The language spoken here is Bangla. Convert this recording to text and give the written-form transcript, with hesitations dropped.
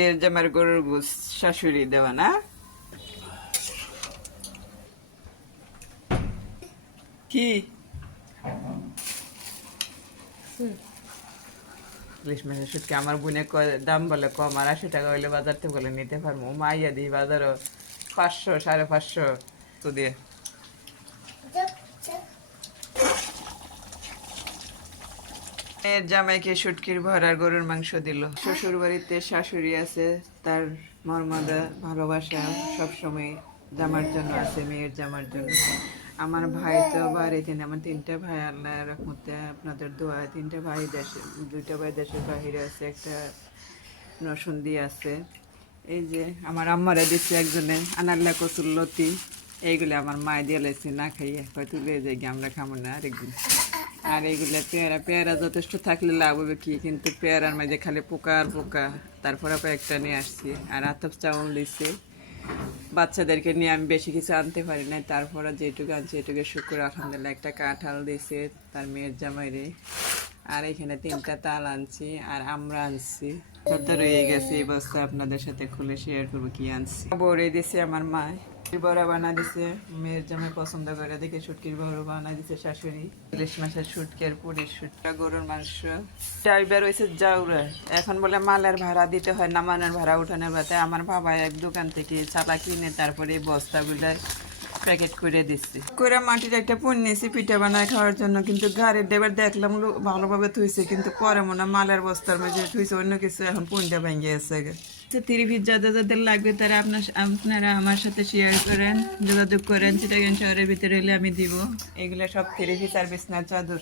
এর জামার গরুর গোস শাশুড়ি দেওয়া না কি ইলিশ মাছের শুটকি আমার বোনে দাম বলে কম, আর 80 টাকা হইলে বাজার থেকে বলে নিতে পারবো। মাইয়া দিই বাজারও 500 550 তো দিয়ে। এর জামাইকে শুটকির ভরার গরুর মাংস দিল। শ্বশুর বাড়িতে শাশুড়ি আছে, তার মর্মাদা ভালোবাসা সবসময় জামার জন্য আছে, মেয়ের জামার জন্য। আমার ভাই তো বাড়িতে নেই, আমার 3টা ভাই আল্লাহ রহমতে আপনাদের দোয়া, 3টা ভাই দেশে, 2টা ভাই দেশের বাহিরে আছে, একটা নরসিংদী আছে। এই যে আমার আম্মারা দিচ্ছে একজনে আনাল্লা কচুর লতি, এইগুলো আমার মায় দিয়ে লেছে না খাইয়ে হয়তো লয়ে যাই আমরা খাবো না আরেকদিন। আর এইগুলো পেয়ারা, পেয়ারা যথেষ্ট থাকলে লাভ হবে কি, কিন্তু পেয়ারার মাঝে খালি পোকা আর পোকা। তারপরে কয়েকটা নিয়ে আসছি, আর আতপ চাউল দিচ্ছে। বাচ্চাদেরকে নিয়ে আমি বেশি কিছু আনতে পারি না, তারপরে যেটুকু আনছি এটুকু শুক্র আলহামদুলিল্লাহ। একটা কাঁঠাল দিছে তার মেয়ের জামাইরে, আর এখানে 3টা তাল আনছি, আর আমরা আনছি কত রয়ে গেছে। এই বস্তা আপনাদের সাথে খুলে শেয়ার করবো কি আনছি। বড়ে দিছে আমার মা, বড়া বানা দিছে মেয়ের জামাই পছন্দ করে দেখে, শুটকির বড়া বানা দিছে শাশুড়ি। ইলিশ মাছের শুটকি আর পুরীর শুটকা, গরুর মাংস। ড্রাইভার হয়েছে জাউরা, এখন বলে মালের ভাড়া দিতে হয়, নামানোর ভাড়া উঠানোর ভাড়া। আমার বাবা এক দোকান থেকে চালা কিনে তারপরে এই বস্তাগুলা প্যাকেট করে দিচ্ছি। করে মাটির একটা পুন নিয়েছি পিঠা বানায় খাওয়ার জন্য, কিন্তু গাড়ির ড্রাইভার দেখলাম ভালোভাবে থুইছে, কিন্তু পরে মনে মালের বস্তার মধ্যে থুইছে অন্য কিছু, এখন পুনটা ভেঙে গেছে। 3 পিস যাদের যাদের লাগবে তারা আপনারা আমার সাথে শেয়ার করেন, যোগাযোগ করেন। চিটাগাং শহরের ভিতরে হলে আমি দিব। এগুলো সব 3 পিস আর বিছনার চাদর।